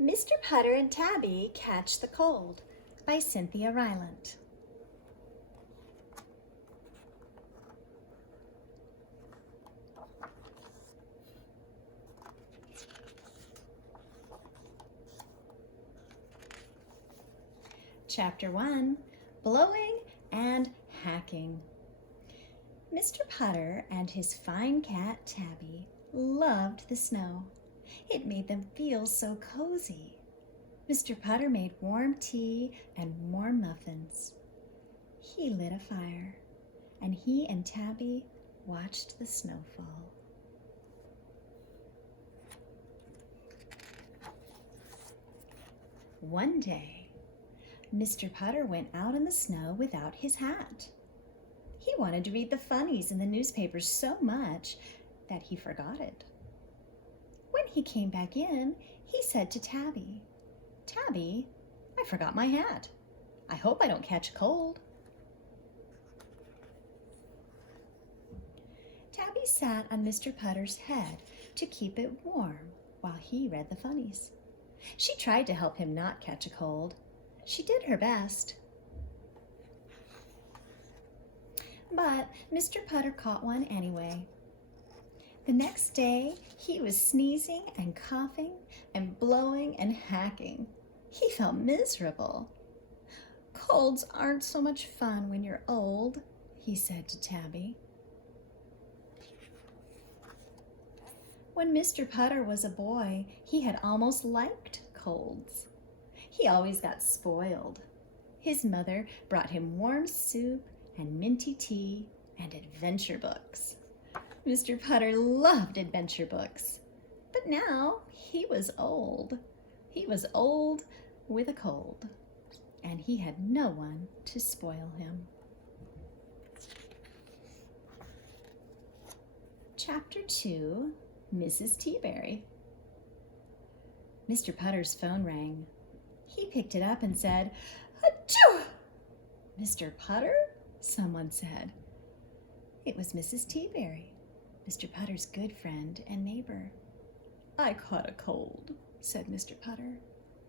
Mr. Putter and Tabby Catch the Cold by Cynthia Rylant. Chapter 1, Blowing and Hacking. Mr. Putter and his fine cat Tabby loved the snow. It made them feel so cozy. Mr. Putter made warm tea and warm muffins. He lit a fire, and he and Tabby watched the snowfall. One day, Mr. Putter went out in the snow without his hat. He wanted to read the funnies in the newspapers so much that he forgot it. When he came back in, he said to Tabby, "Tabby, I forgot my hat. I hope I don't catch a cold." Tabby sat on Mr. Putter's head to keep it warm while he read the funnies. She tried to help him not catch a cold. She did her best. But Mr. Putter caught one anyway. The next day, he was sneezing and coughing and blowing and hacking. He felt miserable. "Colds aren't so much fun when you're old," he said to Tabby. When Mr. Putter was a boy, he had almost liked colds. He always got spoiled. His mother brought him warm soup and minty tea and adventure books. Mr. Putter loved adventure books, but now he was old. He was old with a cold, and he had no one to spoil him. Chapter 2, Mrs. Teaberry. Mr. Putter's phone rang. He picked it up and said, "Achoo!" "Mr. Putter?" someone said. It was Mrs. Teaberry, Mr. Putter's good friend and neighbor. "I caught a cold," said Mr. Putter.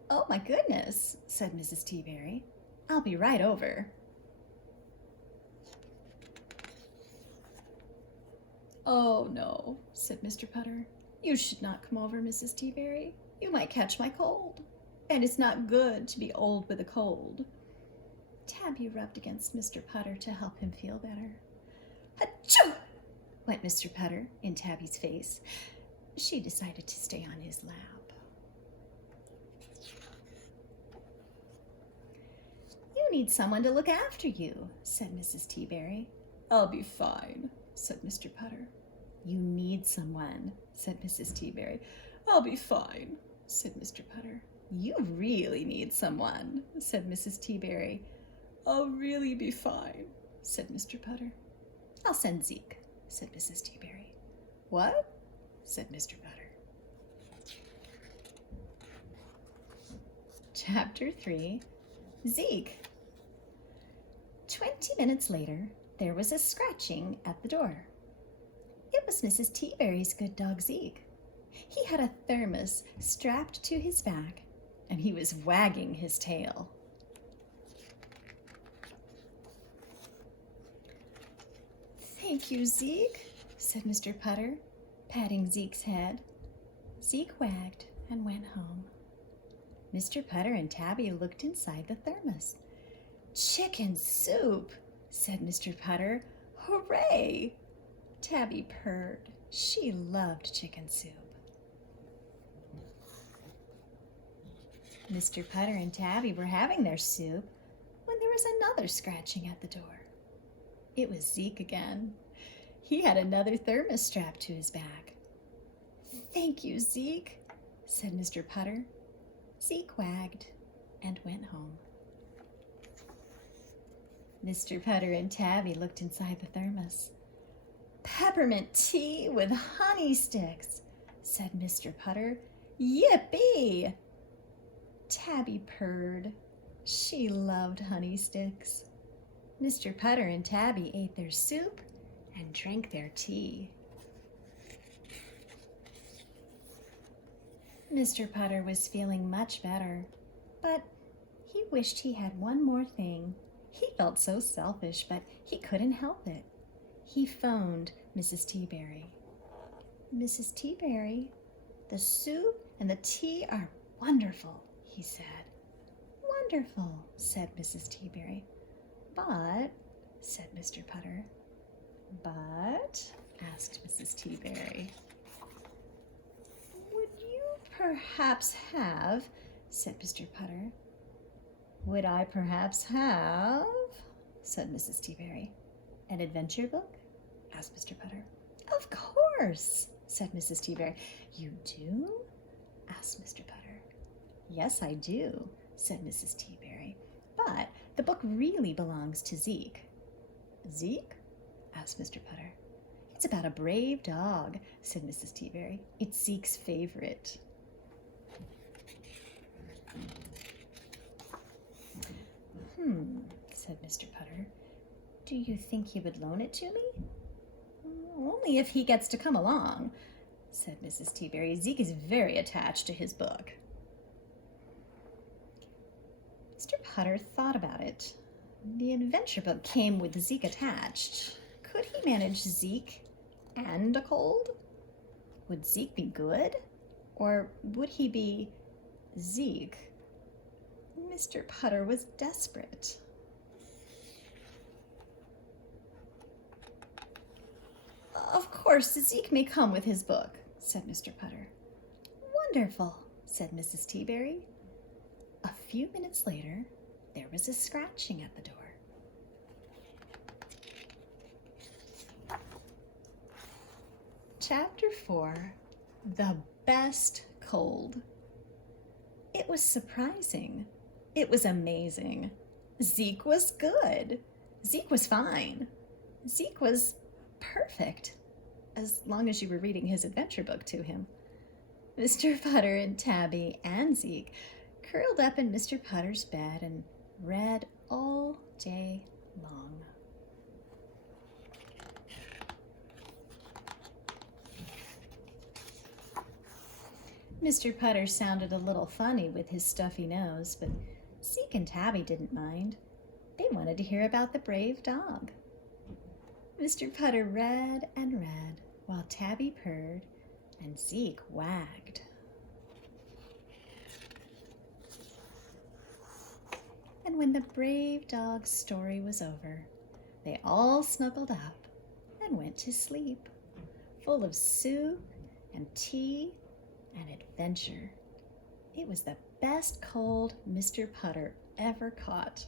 "Oh my goodness," said Mrs. Teaberry. "I'll be right over." "Oh no," said Mr. Putter. "You should not come over, Mrs. Teaberry. You might catch my cold, and it's not good to be old with a cold." Tabby rubbed against Mr. Putter to help him feel better. "Achoo!" went Mr. Putter in Tabby's face. She decided to stay on his lap. "You need someone to look after you," said Mrs. Teaberry. "I'll be fine," said Mr. Putter. "You need someone," said Mrs. Teaberry. "I'll be fine," said Mr. Putter. "You really need someone," said Mrs. Teaberry. "I'll really be fine," said Mr. Putter. "I'll send Zeke," said Mrs. Teaberry. "What?" said Mr. Putter. Chapter 3, Zeke. 20 minutes later, there was a scratching at the door. It was Mrs. Teaberry's good dog Zeke. He had a thermos strapped to his back, and he was wagging his tail. "Thank you, Zeke," said Mr. Putter, patting Zeke's head. Zeke wagged and went home. Mr. Putter and Tabby looked inside the thermos. "Chicken soup," said Mr. Putter. "Hooray!" Tabby purred. She loved chicken soup. Mr. Putter and Tabby were having their soup when there was another scratching at the door. It was Zeke again. He had another thermos strapped to his back. "Thank you, Zeke," said Mr. Putter. Zeke wagged and went home. Mr. Putter and Tabby looked inside the thermos. "Peppermint tea with honey sticks," said Mr. Putter. "Yippee!" Tabby purred. She loved honey sticks. Mr. Putter and Tabby ate their soup and drank their tea. Mr. Putter was feeling much better, but he wished he had one more thing. He felt so selfish, but he couldn't help it. He phoned Mrs. Teaberry. "Mrs. Teaberry, the soup and the tea are wonderful," he said. "Wonderful," said Mrs. Teaberry. "But," said Mr. Putter. "But," asked Mrs. Teaberry. "Would you perhaps have," said Mr. Putter. "Would I perhaps have," said Mrs. Teaberry. "An adventure book?" asked Mr. Putter. "Of course," said Mrs. Teaberry. "You do?" asked Mr. Putter. "Yes, I do," said Mrs. Teaberry. "But the book really belongs to Zeke." "Zeke?" asked Mr. Putter. "It's about a brave dog," said Mrs. Teaberry. "It's Zeke's favorite." Said Mr. Putter. "Do you think he would loan it to me?" "Only if he gets to come along," said Mrs. Teaberry. "Zeke is very attached to his book." Mr. Putter thought about it. The adventure book came with Zeke attached. Could he manage Zeke and a cold? Would Zeke be good? Or would he be Zeke? Mr. Putter was desperate. "Of course, Zeke may come with his book," said Mr. Putter. "Wonderful," said Mrs. Teaberry. A few minutes later, there was a scratching at the door. Chapter 4, The Best Cold. It was surprising. It was amazing. Zeke was good. Zeke was fine. Zeke was perfect, as long as you were reading his adventure book to him. Mr. Putter and Tabby and Zeke curled up in Mr. Putter's bed and read all day long. Mr. Putter sounded a little funny with his stuffy nose, but Zeke and Tabby didn't mind. They wanted to hear about the brave dog. Mr. Putter read and read while Tabby purred and Zeke wagged. And when the brave dog's story was over, they all snuggled up and went to sleep, full of soup and tea and adventure. It was the best cold Mr. Putter ever caught.